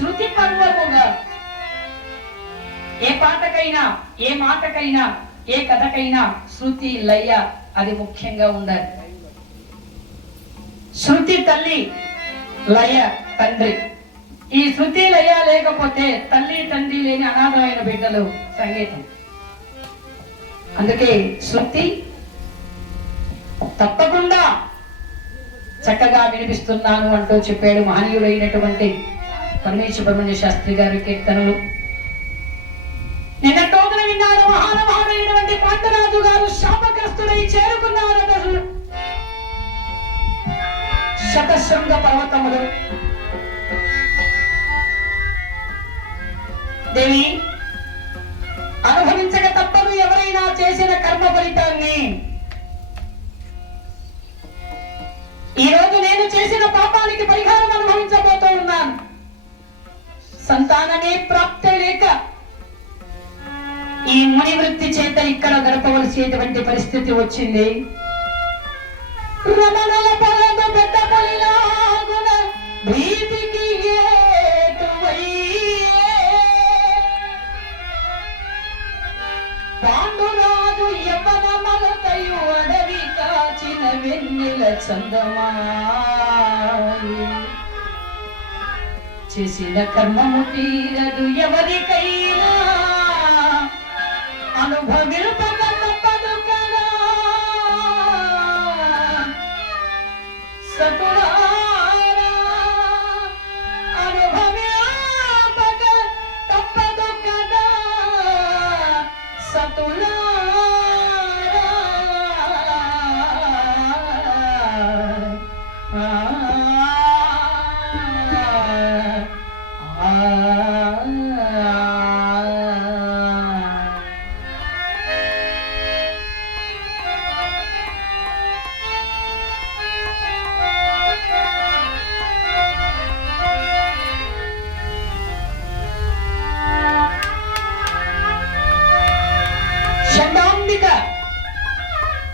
శృతి పర్వముగా ఏ పాటకైనా, ఏ మాటకైనా, ఏ కథకైనా శృతి లయ అది ముఖ్యంగా ఉండాలి. శృతి తల్లి, లయ తండ్రి. ఈ శృతి లయ లేకపోతే తల్లి తండ్రి లేని అనాథమైన బిడ్డలు సంగీతం. అందుకే శృతి తప్పకుండా చక్కగా వినిపిస్తున్నాను అంటూ చెప్పాడు మహనీయుడైనటువంటి పరమేశ్వరమణ్య శాస్త్రి గారి కీర్తనలు. నిన్న టోకన విన్నారు. మహానుభావుడైనటువంటి పాండరాజు గారు శాపగ్రస్తుడై చేరుకున్నారట శతశృంగ పర్వతములు. దేవి అనుభవించక తప్పదు ఎవరైనా చేసిన కర్మ ఫలితాన్ని. ఈ రోజు నేను చేసిన పాపానికి పరిహారం అనుభవించబోతూ ఉన్నాను. సంతానమే ప్రాప్తి లేక ఈ ముని వృత్తి చేత ఇక్కడ గడపవలసినటువంటి పరిస్థితి వచ్చింది. రమణల పలదు పెద్ద పలిలాగున భీతికి పాండురాజు యవ్వనమలతయు అడవి కాచిన వెన్నెల చందమా చేసిన కర్మము తీరదు ఎవరికైనా అనుభవింపక తప్పదు కదా సతులారా అనుభవింపక తప్పదు కదా సతులారా.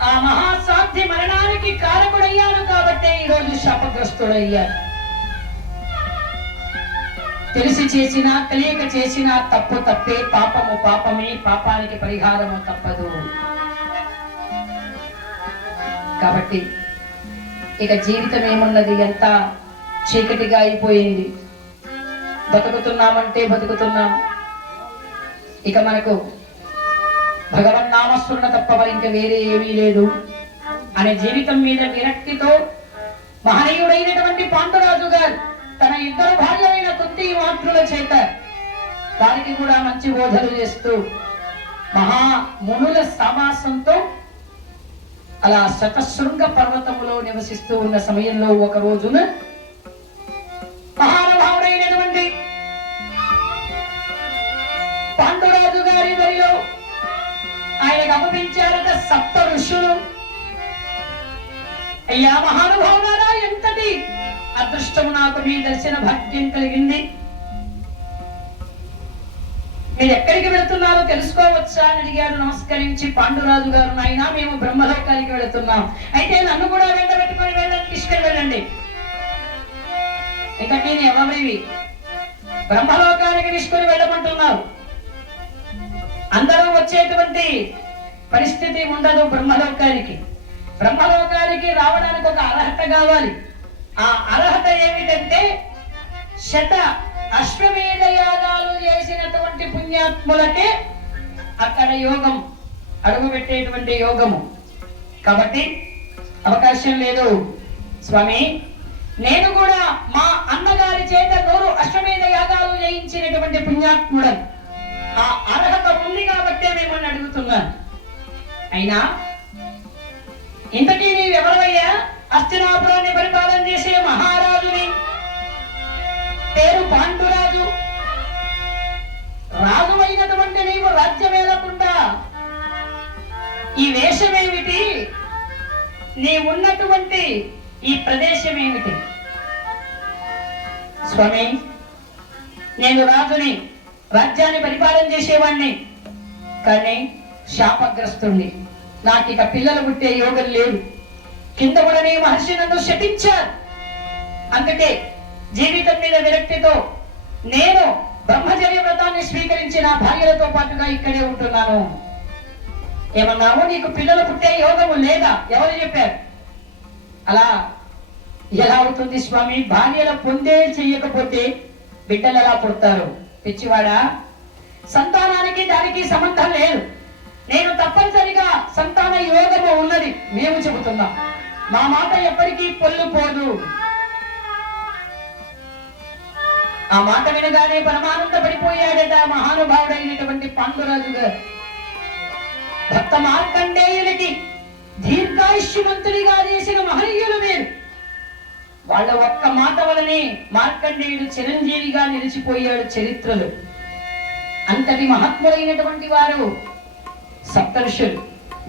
ఆ మహాసాధ్య మరణానికి కారకుడయ్యాను కాబట్టే ఈరోజు శాపగ్రస్తుడయ్యాను. తెలిసి చేసినా తెలియక చేసినా తప్పు తప్పే, పాపము పాపమే, పాపానికి పరిహారము తప్పదు. కాబట్టి ఇక జీవితం ఏమున్నది, ఎంత చీకటిగా అయిపోయింది. బతుకుతున్నామంటే బతుకుతున్నాం. ఇక మనకు భగవన్నామస్మరణ తప్ప మరి ఇంకా వేరే ఏమీ లేదు అనే జీవితం మీద విరక్తితో మహనీయుడైనటువంటి పాండురాజు గారు తన ఇద్దరు భార్యమైన కుంతి మాతృల చేత వారికి కూడా మంచి బోధలు చేస్తూ మహామునుల సమాసంతో అలా శతశృంగ పర్వతములో నివసిస్తూ ఉన్న సమయంలో ఒక రోజున మహానుభావుడైనటువంటి పాండురాజు గారి దరిలో ఆయనకు అప్పగించారట సప్త ఋషులు. అయ్యా మహానుభావులారా, ఎంతటి అదృష్టము నాకు మీ దర్శన భాగ్యం కలిగింది. మీరు ఎక్కడికి వెళుతున్నారో తెలుసుకోవచ్చా అని అడిగాడు. నమస్కరించి పాండురాజు గారు, నాయనా మేము బ్రహ్మలోకానికి వెళుతున్నాం, అయితే నన్ను కూడా వెంట పెట్టుకొని వెళ్ళండి, తీసుకెళ్ళి వెళ్ళండి. ఇంకా నేను ఎవరివి బ్రహ్మలోకానికి తీసుకొని వెళ్ళమంటున్నారు. అందరూ వచ్చేటువంటి పరిస్థితి ఉండదు బ్రహ్మలోకానికి. బ్రహ్మలోకానికి రావడానికి ఒక అర్హత కావాలి. ఆ అర్హత ఏమిటంటే శత అశ్వమేధ యాగాలు చేసినటువంటి పుణ్యాత్ములకే అక్కడ యోగం, అడుగు పెట్టేటువంటి యోగము. కాబట్టి అవకాశం లేదు. స్వామి, నేను కూడా మా అన్నగారి చేత 100 అశ్వమేధ యాగాలు చేయించినటువంటి పుణ్యాత్ముడను. ఆ అర్హత ఉంది కాబట్టే మిమ్మల్ని అడుగుతున్నాను. అయినా ఇంతకీ నీవు ఎవరవయ్యా? హస్తినాపురాన్ని పరిపాలన చేసే మహారాజుని, పేరు పాండురాజు. రాజు అయినటువంటి నీవు రాజ్యం ఏలకుండా ఈ వేషమేమిటి? నీ ఉన్నటువంటి ఈ ప్రదేశం ఏమిటి? స్వామి, నేను రాజుని, రాజ్యాన్ని పరిపాలన చేసేవాణ్ణి, కానీ శాపగ్రస్తుణ్ణి. నాకు ఇక పిల్లలు పుట్టే యోగం లేదు. కింద కూడా మహర్షి నన్ను శపించారు. అందుకే జీవితం మీద విరక్తితో నేను బ్రహ్మచర్య వ్రతాన్ని స్వీకరించి నా భార్యలతో పాటుగా ఇక్కడే ఉంటున్నాను. ఏమన్నావు? నీకు పిల్లలు పుట్టే యోగము లేదా? ఎవరు చెప్పారు? అలా ఎలా అవుతుంది స్వామి? భార్యల పొందే చెయ్యకపోతే బిడ్డలు ఎలా పుడతారు? పిచ్చివాడా, సంతానానికి దానికి సంబంధం లేదు. నేను తప్పనిసరిగా సంతాన యోగము ఉన్నది మేము చెబుతున్నాం. మా మాట ఎప్పటికీ పొల్లుపోదు. ఆ మాట వినగానే పరమానంద పడిపోయాడట మహానుభావుడైనటువంటి పాండురాజు గారు. భక్త మార్కండేయులకి దీర్ఘాయుష్యమంతుడిగా చేసిన మహనీయులు మీరు. వాళ్ళ ఒక్క మాట వలనే మార్కండేయుడు చిరంజీవిగా నిలిచిపోయాడు చరిత్రలో. అంతటి మహాత్ముడైనటువంటి వారు సప్తఋషులు.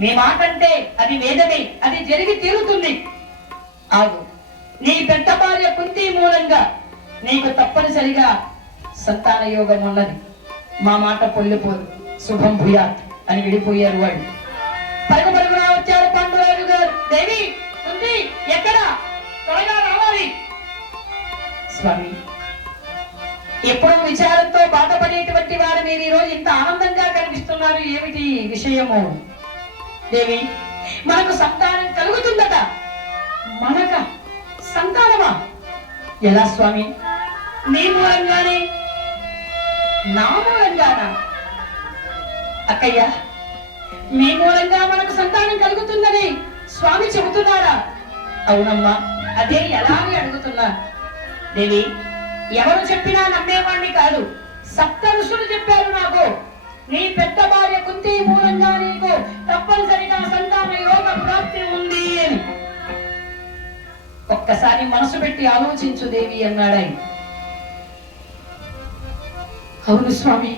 మీ మాట అంటే అది వేదమే, అది జరిగి తీరుతుంది. ఆగు, నీ పెద్ద భార్య కుంతి మూలంగా నీకు తప్పనిసరిగా సంతాన యోగం ఉన్నది. మా మాట పొల్లిపోదు, శుభం భూయాత్ అని విడిపోయారు వాళ్ళు. పరుగు పరుగున వచ్చారు పాండురాజు గారు. దేవి, కుంతి ఎక్కడ? త్వరగా రావాలి. స్వామి, ఎప్పుడూ విచారంతో బాధపడేటువంటి వారు మీరు ఈ రోజు ఇంత ఆనందంగా కనిపిస్తున్నారు. ఏమిటి విషయము? దేవి, మనకు సంతానం కలుగుతుందట. మనక సంతానమా? ఎలా స్వామి? నీ మూలంగానే? నా మూలంగానా? అక్కయ్య, మీ మూలంగా మనకు సంతానం కలుగుతుందని స్వామి చెబుతున్నారా? అవునమ్మా, అదే ఎలా అని అడుగుతున్నా. దేవి, ఎవరు చెప్పినా నమ్మేవాణ్ణి కాదు. సప్త ఋషులు చెప్పారు నాకు. నీ పెద్ద భార్య కుంతి మూలంగా నీకు తప్పనిసరిగా సంతాన యోగ ప్రాప్తి ఉంది అని. ఒక్కసారి మనసు పెట్టి ఆలోచించు దేవి అన్నాడు ఆయన. అవును స్వామి,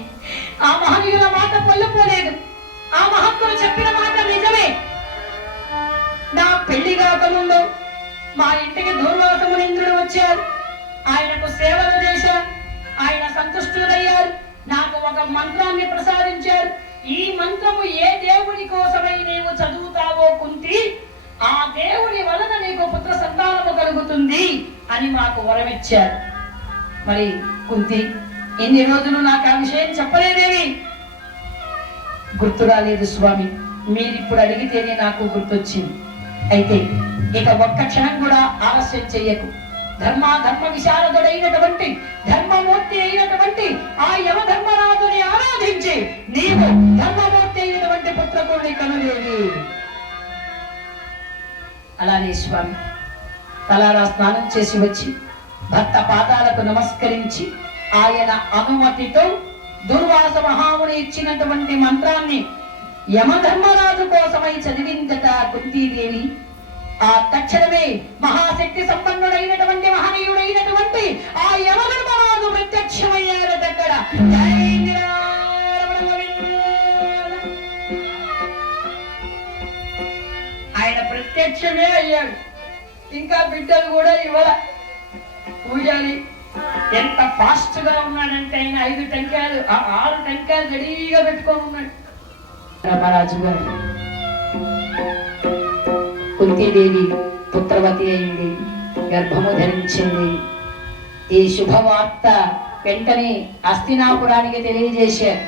ఆ మహనీయుల మాట పొల్లుపోలేదు. ఆ మహాత్ములు చెప్పిన మాట నిజమే. నా పెళ్లి కాకముందు మా ఇంటికి దూర్వాసమునింద్రుడు వచ్చారు. ఆయనకు సేవలు చేశారు. ఆయన సంతుష్టులయ్యారు. నాకు ఒక మంత్రాన్ని ప్రసాదించారు. ఈ మంత్రము ఏ దేవుడి కోసమై నీవు చదువుతావో కుంతి, ఆ దేవుడి వలన నీకు పుత్ర సంతానము కలుగుతుంది అని మాకు వరమిచ్చారు. మరి కుంతి, ఎన్ని రోజులు నాకు ఆ విషయం చెప్పలేదేవి? గుర్తు రాలేదు స్వామి. మీరిప్పుడు అడిగితేనే నాకు గుర్తొచ్చింది. అయితే ఇక ఒక్క క్షణం కూడా ఆలస్యం చెయ్యకు. ధర్మ విశారదుడైనటువంటి ధర్మమూర్తి అయినటువంటి ఆ యమధర్మరాజుని ఆరాధించి నీవు ధర్మమూర్తి అయినటువంటి పుత్రకుడిని కనులేవి. అలానే స్వామి, తలారా స్నానం చేసి వచ్చి భర్త పాదాలకు నమస్కరించి ఆయన అనుమతితో దుర్వాస మహాముని ఇచ్చినటువంటి మంత్రాన్ని యమధర్మరాజు కోసమై చదివిందట కుంతీదేవి. ఆ తక్షణమే మహాశక్తి సంపన్నుడైనటువంటి మహనీయుడైనటువంటి ఆ యమధర్మరాజు ప్రత్యక్షమయ్యారట అక్కడ. ఆయన ప్రత్యక్షమే అయ్యాడు. ఇంకా బిడ్డలు కూడా ఇవ్వాల. పూజారి ఎంత ఫాస్ట్ గా ఉన్నాడంటే ఆయన 5 టెంకాయలు 6 టెంకాయలు రెడీగా పెట్టుకొని ఉన్నాడు. రామరాజు గారు కుంతీదేవి పుత్రవతి అయింది, గర్భము ధరించింది. ఈ శుభవార్త వెంటనే హస్తినాపురానికి తెలియజేశారు.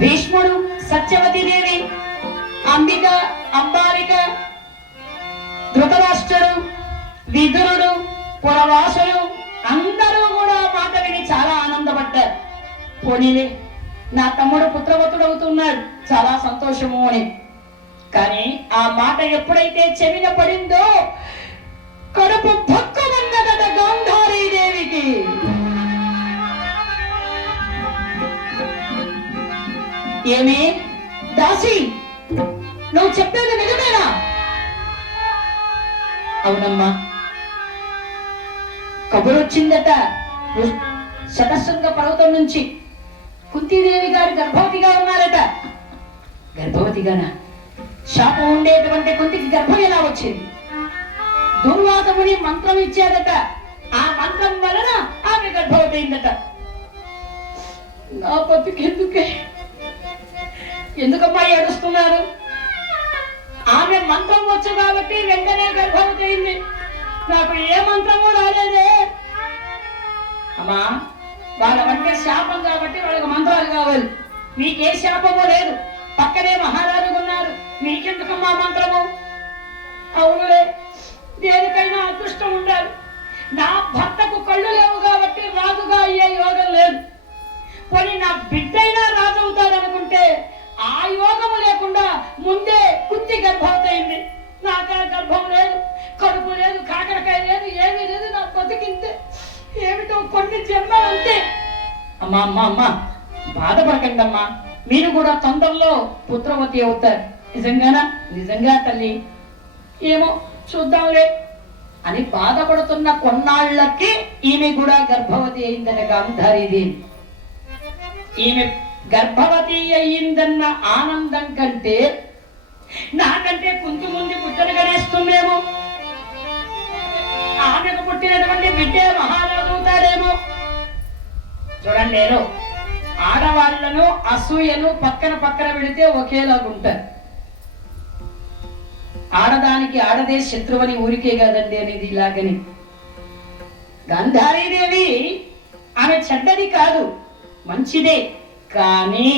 భీష్ముడు, సత్యవతి దేవి, అంబిక, అంబాలిక, ధృతరాష్ట్రుడు, విదురుడు, పురవాసులు అందరూ కూడా మాట విని చాలా ఆనందపడ్డారు. పోనీలే, నా తమ్ముడు పుత్రవతుడవుతున్నాడు, చాలా సంతోషము అని. కానీ ఆ మాట ఎప్పుడైతే చెవిన పడిందో కడుపు భక్కుమన్నదట గాంధారీదేవికి. ఏమే దాసి, నువ్వు చెప్పేది నిజమేనా? అవునమ్మా, కబురొచ్చిందట శతశృంగ పర్వతం నుంచి. కుంతీదేవి గారు గర్భవతిగా ఉన్నారట. గర్భవతిగానా? శాపం ఉండేటువంటి కుంతికి గర్భం ఎలా వచ్చింది? దుర్వాసముని మంత్రం ఇచ్చాడట. ఆ మంత్రం వలన ఆమె గర్భవతి అయిందట. నా బతుకెందుకే? ఎందుకమ్మా ఏడుస్తున్నారు? ఆమె మంత్రం వచ్చు కాబట్టి వెంటనే గర్భవతి అయింది. నాకు ఏ మంత్రము రాలేదే. అమ్మా వాళ్ళవంటే శాపం కాబట్టి వాళ్ళకి మంత్రాలు కావాలి. మీకే శాపము లేదు, పక్కనే మహారాజు ఉన్నారు, మీకెందుకమ్మా మంత్రము? అవునులే, దేనికైనా అదృష్టం ఉండాలి. నా భర్తకు కళ్ళు లేవు కాబట్టి రాజుగా అయ్యే యోగం లేదు. పోనీ నా బిడ్డైనా రాజు అవుతాడనుకుంటే ఆ యోగము లేకుండా ముందే కుంతి గర్భవతయింది. నాకు ఆ గర్భం లేదు, కడుపు లేదు, కాకరకాయ లేదు, ఏమీ లేదు. నా బతికింతే ఏమిటో కొన్ని జన్మలు అంతే. అమ్మా అమ్మా అమ్మా బాధపడకండి అమ్మా, మీరు కూడా తొందరలో పుత్రవతి అవుతారు. నిజంగానా? నిజంగా తల్లి, ఏమో చూద్దాంలే అని బాధపడుతున్న కొన్నాళ్లకి ఈమె కూడా గర్భవతి అయిందన గాంధారీదేవి. ఈమె గర్భవతి అయిందన్న ఆనందం కంటే నాకంటే కుంతి ముందు పుట్టను గణేస్తుందేమో, ఆమెకు పుట్టినటువంటి బిడ్డే మహారాజు అవుతాడేమో. చూడండి, నేను ఆడవాళ్లను అసూయను పక్కన పక్కన పెడితే ఒకేలాగుంటారు. ఆడదానికి ఆడదే శత్రువని ఊరికే కాదండి అనేది ఇలాగని. గాంధారీదేవి ఆమె చెడ్డది కాదు, మంచిదే. కానీ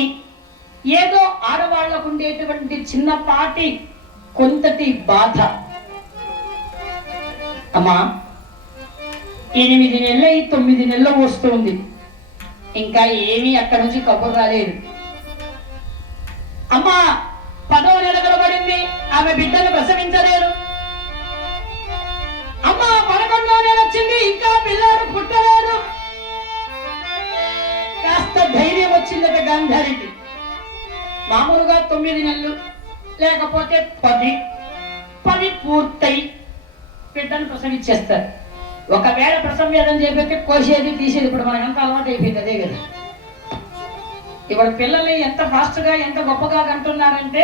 ఏదో ఆడవాళ్లకు ఉండేటువంటి చిన్నపాటి కొంతటి బాధ. అమ్మా 8 నెలలు 9 నెలలు వస్తుంది, ఇంకా ఏమీ అక్కడి నుంచి కబురు రాలేదు. అమ్మా 10వ నెల గడబడింది, ఆమె బిడ్డను ప్రసవించలేదు. అమ్మా 11వ నెల వచ్చింది, ఇంకా పిల్లాడు పుట్టలేదు. కాస్త ధైర్యం వచ్చిందట గాంధారికి. మామూలుగా 9 నెలలు లేకపోతే 10 పూర్తయి బిడ్డను ప్రసవించేస్తారు. ఒకవేళ ప్రసవ వేదన చేపితే కోసేది తీసేది ఇప్పుడు మనకంతా అలవాటు అయిపోయింది. అదే కదా ఇప్పుడు పిల్లల్ని ఎంత ఫాస్ట్ గా ఎంత గొప్పగా కంటున్నారంటే,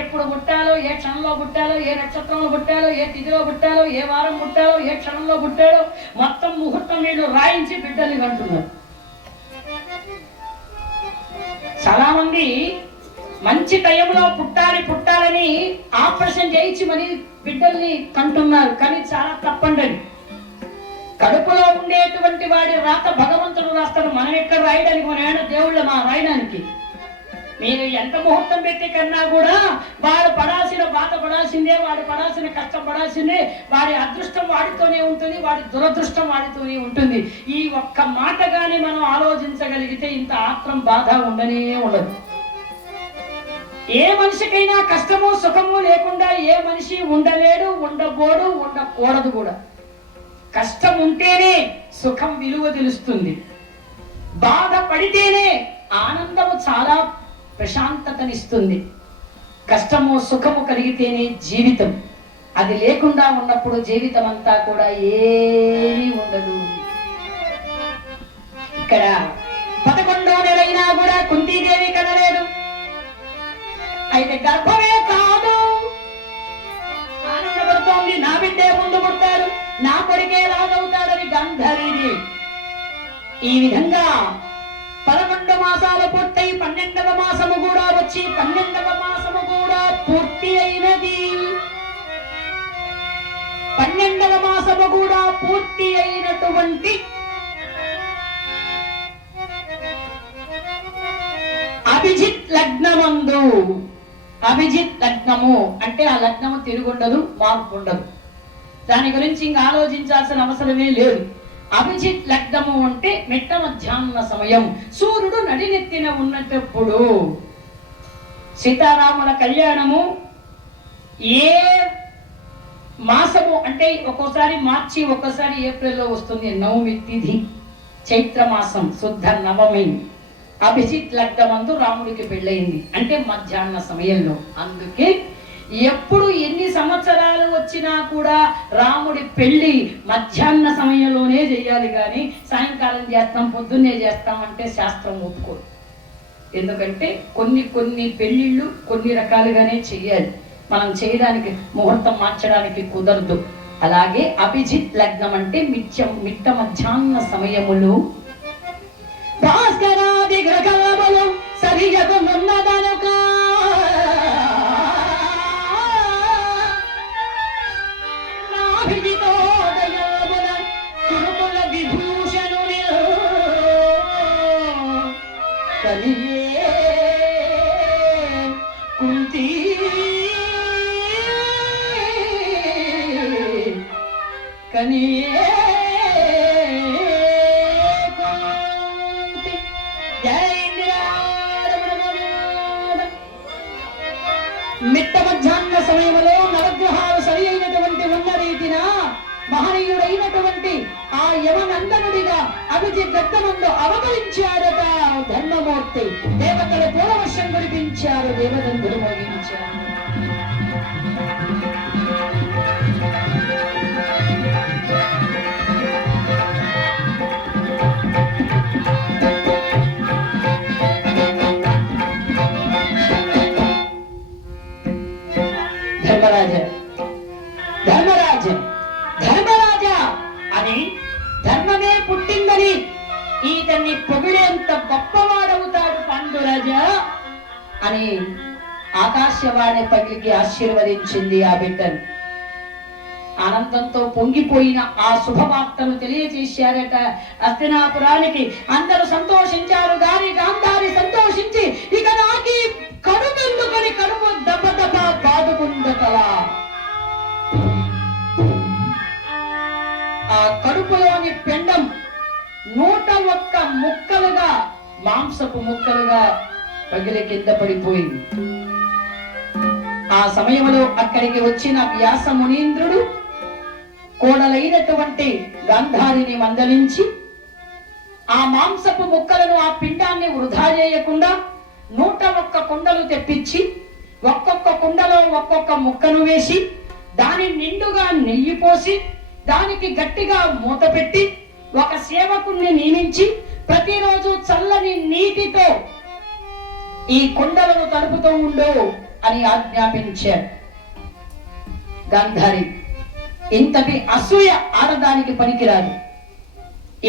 ఎప్పుడు పుట్టాలో, ఏ క్షణంలో పుట్టాలో, ఏ నక్షత్రంలో పుట్టాలో, ఏ తిథిలో పుట్టాలో, ఏ వారం పుట్టాలో, ఏ క్షణంలో పుట్టాలో మొత్తం ముహూర్తం వీళ్ళు రాయించి బిడ్డల్ని కంటున్నారు. చాలా మంది మంచి టైంలో పుట్టాలని ఆపరేషన్ చేయించి మరి బిడ్డల్ని కంటున్నారు. కానీ చాలా తప్పండి. కడుపులో ఉండేటువంటి వాడి రాత భగవంతుడు రాస్తాడు, మనం ఎక్కడ రాయడానికి, మన ఏమైనా దేవుళ్ళ మా రాయడానికి. మీరు ఎంత ముహూర్తం పెట్టి కన్నా కూడా వాడు పడాల్సిన బాధ పడాల్సిందే, వాడు పడాల్సిన కష్టం పడాల్సిందే. వాడి అదృష్టం వాడితోనే ఉంటుంది, వాడి దురదృష్టం వాడితోనే ఉంటుంది. ఈ ఒక్క మాట గాని మనం ఆలోచించగలిగితే ఇంత ఆత్రం బాధ ఉండనే ఉండదు. ఏ మనిషికైనా కష్టము సుఖము లేకుండా ఏ మనిషి ఉండలేడు, ఉండబోడు, ఉండకూడదు కూడా. కష్టం ఉంటేనే సుఖం విలువ తెలుస్తుంది. బాధపడితేనే ఆనందము చాలా ప్రశాంతతనిస్తుంది. కష్టము సుఖము కలిగితేనే జీవితం. అది లేకుండా ఉన్నప్పుడు జీవితం అంతా కూడా ఏమీ ఉండదు. ఇక్కడ 11వ నెలైనా కూడా కుంతీదేవి కనలేదు. అయితే గర్భమే కాదు, ఆనందపడుతోంది. నా బిడ్డే ముందు పుడతాడు, నా కొడుకే రాజవుతాడని గాంధారీదేవి. ఈ విధంగా 11 మాసాలు పూర్తయి 12వ మాసము కూడా వచ్చి 12వ మాసము కూడా పూర్తి అయినది. 12వ మాసము కూడా పూర్తి అయినటువంటి అభిజిత్ లగ్నమందు, అభిజిత్ లగ్నము అంటే ఆ లగ్నము తిరుగుండదు, మార్పు ఉండదు. దాని గురించి ఇంకా ఆలోచించాల్సిన అవసరమే లేదు. అభిజిత్ లగ్నము అంటే మిట్ట మధ్యాహ్న సమయం, సూర్యుడు నడినెత్తిన ఉన్నప్పుడు. సీతారాముల కళ్యాణము ఏ మాసము అంటే ఒక్కోసారి మార్చి, ఒక్కోసారి ఏప్రిల్లో వస్తుంది. నవమి తిథి, చైత్ర మాసం, శుద్ధ నవమి. అభిజిత్ లగ్నమందు రాముడికి పెళ్ళయింది అంటే మధ్యాహ్న సమయంలో. అందుకే ఎప్పుడు ఎన్ని సంవత్సరాలు వచ్చినా కూడా రాముడి పెళ్లి మధ్యాహ్న సమయంలోనే చేయాలి. కానీ సాయంకాలం చేస్తాం, పొద్దున్నే చేస్తాం అంటే శాస్త్రం ఒప్పుకోదు. ఎందుకంటే కొన్ని పెళ్లిళ్ళు కొన్ని రకాలుగానే చెయ్యాలి. మనం చేయడానికి ముహూర్తం మార్చడానికి కుదరదు. అలాగే అభిజిత్ లగ్నం అంటే మిట్ట మధ్యాహ్న సమయములు. భాస్కరాది గ్రహములు సరియగున్నదనుక నాభిజితోదయమున కురుకుల విభూషణుని యమనందనుడిగా అభిజి గద్దమందు అవతరించాడట ధర్మమూర్తి. దేవతలు పూలవర్షం కురిపించారు, దేవదంతులు మోగించారు. ధర్మరాజా అని ధర్మమే పుట్టిందని ఈతన్ని పొగిడేంత గొప్పవాడవుతాడు పాండురాజా అని ఆకాశవాణి పగిలికి ఆశీర్వదించింది ఆ బిడ్డను. ఆనందంతో పొంగిపోయిన ఆ శుభవార్తను తెలియజేశారట హస్తినాపురానికి. అందరూ సంతోషించారు గాని గాంధారి సంతోషించి ఇక నాకి కడుపెందుకొని కడుపు దెబ్బ దెబ్బ బాదుకుందటలా. ఆ కడుపులోని పిండం 101 ముక్కలుగా మాంసపు ముక్కలుగా పగిలి కింద పడిపోయింది. ఆ సమయంలో అక్కడికి వచ్చిన వ్యాస మునీంద్రుడు కోడలైనటువంటి గాంధారిని మందలించి ఆ మాంసపు ముక్కలను, ఆ పిండాన్ని వృధా చేయకుండా 101 కుండలు తెప్పించి ఒక్కొక్క కుండలో ఒక్కొక్క ముక్కను వేసి దాని నిండుగా నెయ్యి పోసి దానికి గట్టిగా మూత పెట్టి ఒక సేవకుణ్ణి నియమించి ప్రతిరోజు చల్లని నీటితో ఈ కుండలను తడుపుతూ ఉండు అని ఆజ్ఞాపించారు. గాంధారి ఇంతటి అసూయ ఆడదానికి పనికిరాదు,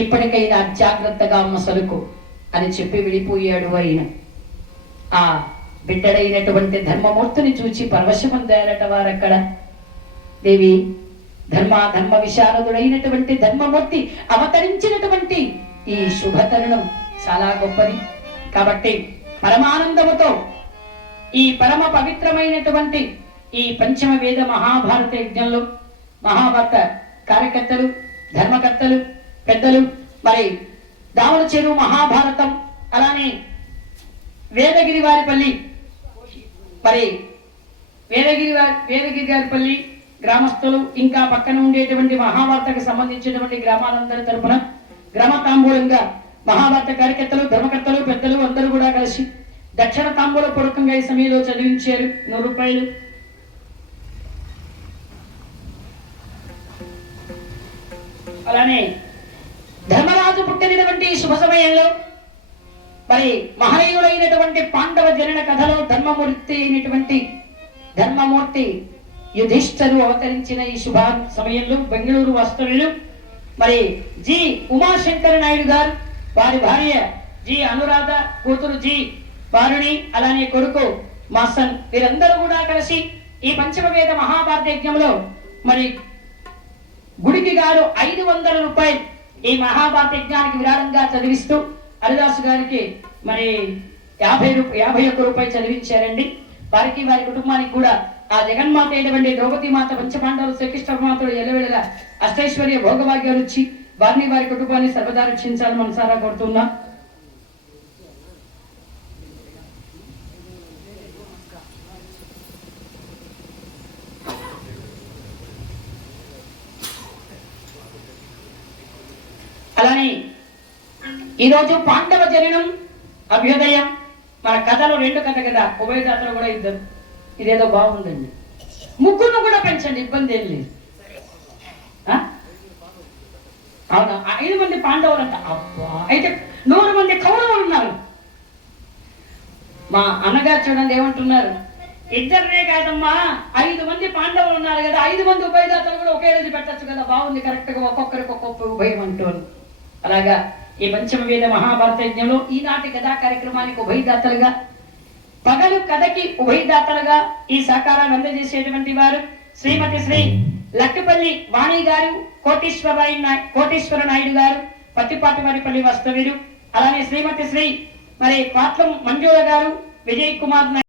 ఇప్పటికైనా జాగ్రత్తగా మసలుకు అని చెప్పి వెళ్ళిపోయాడు. ఆయన ఆ బిడ్డడైనటువంటి ధర్మమూర్తిని చూచి పరవశమందారట వారక్కడ. దేవి, ధర్మ విశారదుడైనటువంటి ధర్మమూర్తి అవతరించినటువంటి ఈ శుభతరుణం చాలా గొప్పది కాబట్టి పరమానందముతో ఈ పరమ పవిత్రమైనటువంటి ఈ పంచమ వేద మహాభారత యజ్ఞంలో మహాభారత కార్యకర్తలు, ధర్మకర్తలు, పెద్దలు, మరి దావల చెరువు మహాభారతం, అలానే వేదగిరి వారిపల్లి, మరి వేదగిరి వారిపల్లి గ్రామస్తులు, ఇంకా పక్కన ఉండేటువంటి మహాభారతకు సంబంధించినటువంటి గ్రామాలందరి తరపున గ్రామ తాంబూలంగా మహాభారత కార్యకర్తలు, ధర్మకర్తలు, పెద్దలు అందరూ కూడా కలిసి దక్షిణ తాంబూల పూర్వకంగా ఈ సమయంలో చదివించారు. 100 రూపాయలు. అలానే ధర్మరాజు పుట్టినటువంటి శుభ సమయంలో మరి మహనీయులైనటువంటి పాండవ జనన కథలో ధర్మమూర్తి యుధిష్ఠరు అవతరించిన ఈ శుభ సమయంలో బెంగళూరు వాస్తవ్యులు మరి జి ఉమాశంకర నాయుడు గారు, వారి భార్య జి అనురాధ, కూతురు జి వారుణి, అలానే కొడుకు మాసన్, వీరందరూ కూడా కలిసి ఈ పంచమ వేద మహాభారత యజ్ఞంలో మరి గుడికి గారు 500 రూపాయలు ఈ మహాభారత యజ్ఞానికి విరాళంగా చదివిస్తూ హరిదాసు గారికి మరి 51 రూపాయలు చదివించారండి. వారికి వారి కుటుంబానికి కూడా ఆ జగన్మాత అయినటువంటి ద్రౌపది మాత, పంచపాండవులు, శ్రీకృష్ణ మాతలు ఎల్లవేళలా అష్టైశ్వర్య భోగభాగ్యాలు ఇచ్చి వారిని వారి కుటుంబాన్ని సర్వదా రక్షించాలని మనసారా కోరుతున్నాం. అలానే ఈరోజు పాండవ జననం, అభ్యుదయం, మన కథలో 2 కథ కదా, ఉభయదాతలు కూడా 2. ఇదేదో బాగుందండి. ముగ్గురు కూడా పెంచండి, ఇబ్బంది ఏం లేదు. అవునా, 5 మంది పాండవులు అంట. అబ్బా, అయితే 100 మంది కౌరవులు ఉన్నారు. మా అన్నగారు చూడండి ఏమంటున్నారు, ఇద్దరినే కాదమ్మా 5 మంది పాండవులు ఉన్నారు కదా, 5 మంది ఉభయదాతలు కూడా ఒకే రోజు పెట్టచ్చు కదా, బాగుంది, కరెక్ట్ గా ఒక్కొక్కరికి ఒక్కొక్క ఉభయం అంటూ. అలాగా ఈ పంచమ వేద మహాభారత యజ్ఞంలో ఈనాటి కథా కార్యక్రమానికి ఉభయదాతలుగా, పగలు కథకి ఉభయదాతలుగా ఈ సహకారాన్ని అందజేసేటువంటి వారు శ్రీమతి శ్రీ లక్కపల్లి వాణి గారు, కోటేశ్వర నాయుడు గారు, పత్తిపాటి వారిపల్లి వాస్తవ్యులు. అలానే శ్రీమతి శ్రీ మరి పాట్లం మంజుల గారు, విజయ్ కుమార్